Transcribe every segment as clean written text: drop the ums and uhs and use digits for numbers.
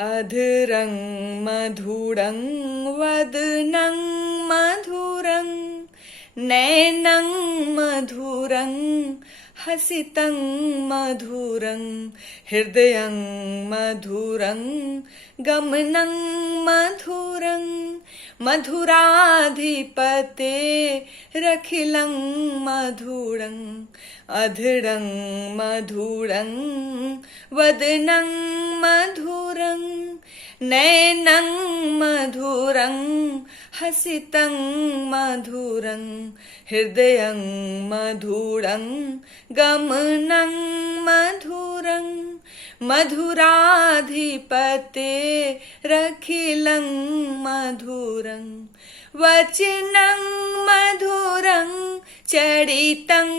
अधरं मधुरं वदनं मधुरं नैनं मधुरं हसितं मधुरं हृदयं मधुरं गमनं मधुरं मधुराधिपते रखिलं मधुरं अधरं मधुरं वदनं मधुरं नैनं मधुरं हसितं मधुरं हृदयं मधुरं गमनं मधुरं मधुराधिपते रखिलं मधुरं वचनं मधुरं चरितं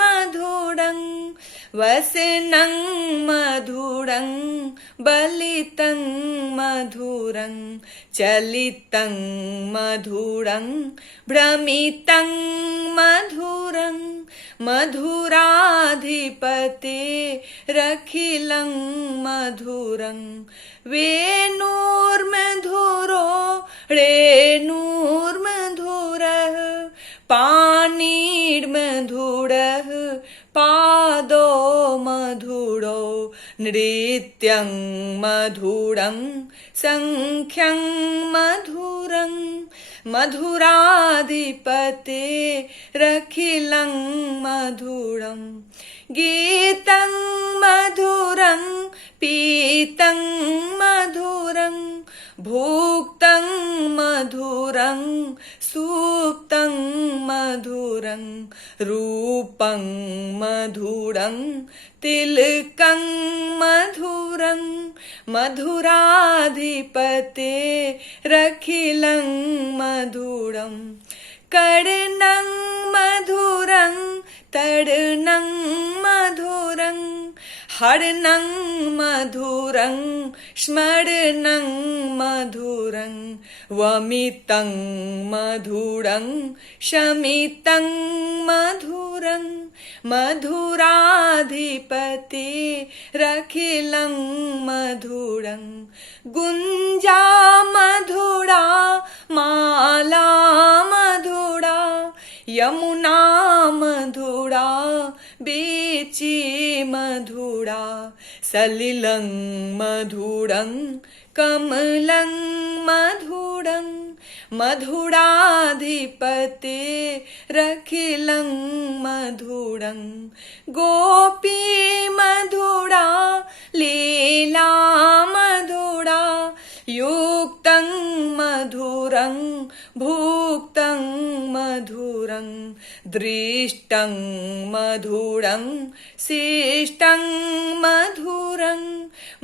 मधुरं वसनं मधुरं बलितं मधुरं चलितं मधुरं भ्रमितं मधुरं मधुराधिपते रखिलं मधुरं वेणुर्मधुरो रेणुर्मधुरः पाणिर्मधुरः पादो मधुरो नृत्यं मधुरं सङ्ख्यं मधुरं मधुराधिपते रखिलं मधुरं गीतं मधुरं पीतं मधुरं भुक्तं मधुरं सुप्तं मधुरं रूपं मधुरं तिलकं मधुरं मधुराधिपते रखिलं मधुरं कर्णं मधुरं तर्णं मधुरं हर्णं मधुरं स्मरणं मधुरं वमितं मधुरं शमितं मधुरं मधुराधिपते रखिलं मधुरं गुञ्जा मधुरा माला मधुरा यमुना मधुरा बीची मधुरा सलिलं मधुरं कमलं मधुरं मधुराधिपते रखिलं मधुरं गोपी मधुरा लीला मधुरा युक्तं मधुरं भुक्तं मधुरं दृष्टं मधुरं शिष्टं मधुरं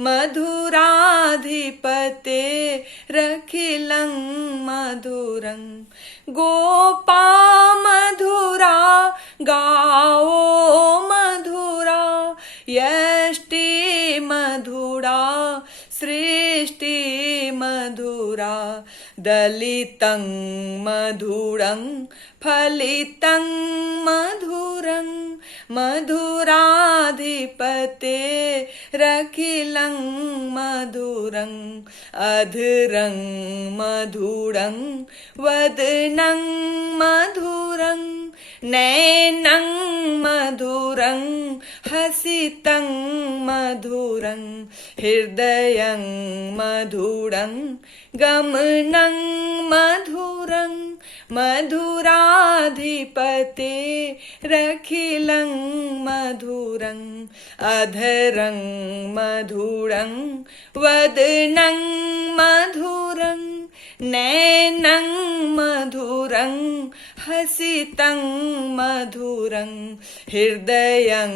मधुराधिपते रखिलं मधुरं गोपा मधुरा गाओ मधुरा यष्टि मधुरा सृष्टि मधुरा दलितं मधुरं फलितं मधुरं मधुराधिपते रखिलं मधुरं अधरं मधुरं वदनं मधुरं नैनं मधुरं हसितं मधुरं हृदयं मधुरं गमनं मधुरं मधुराधिपते रखिलं मधुरं अधरं मधुरं वदनं मधुरं नैनं मधुरं हसितं मधुरं हृदयं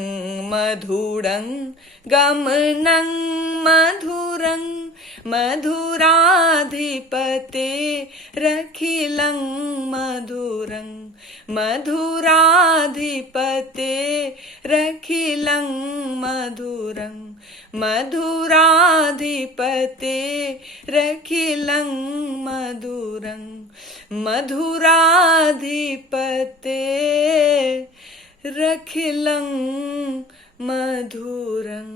मधुरं गमनं मधुरं मधुराधिपते रखिलं मधुरं मधुराधिपते रखिलं मधुरं मधुराधिपते रखिलं मधुरं मधुराधिपते रखिलं मधुरं।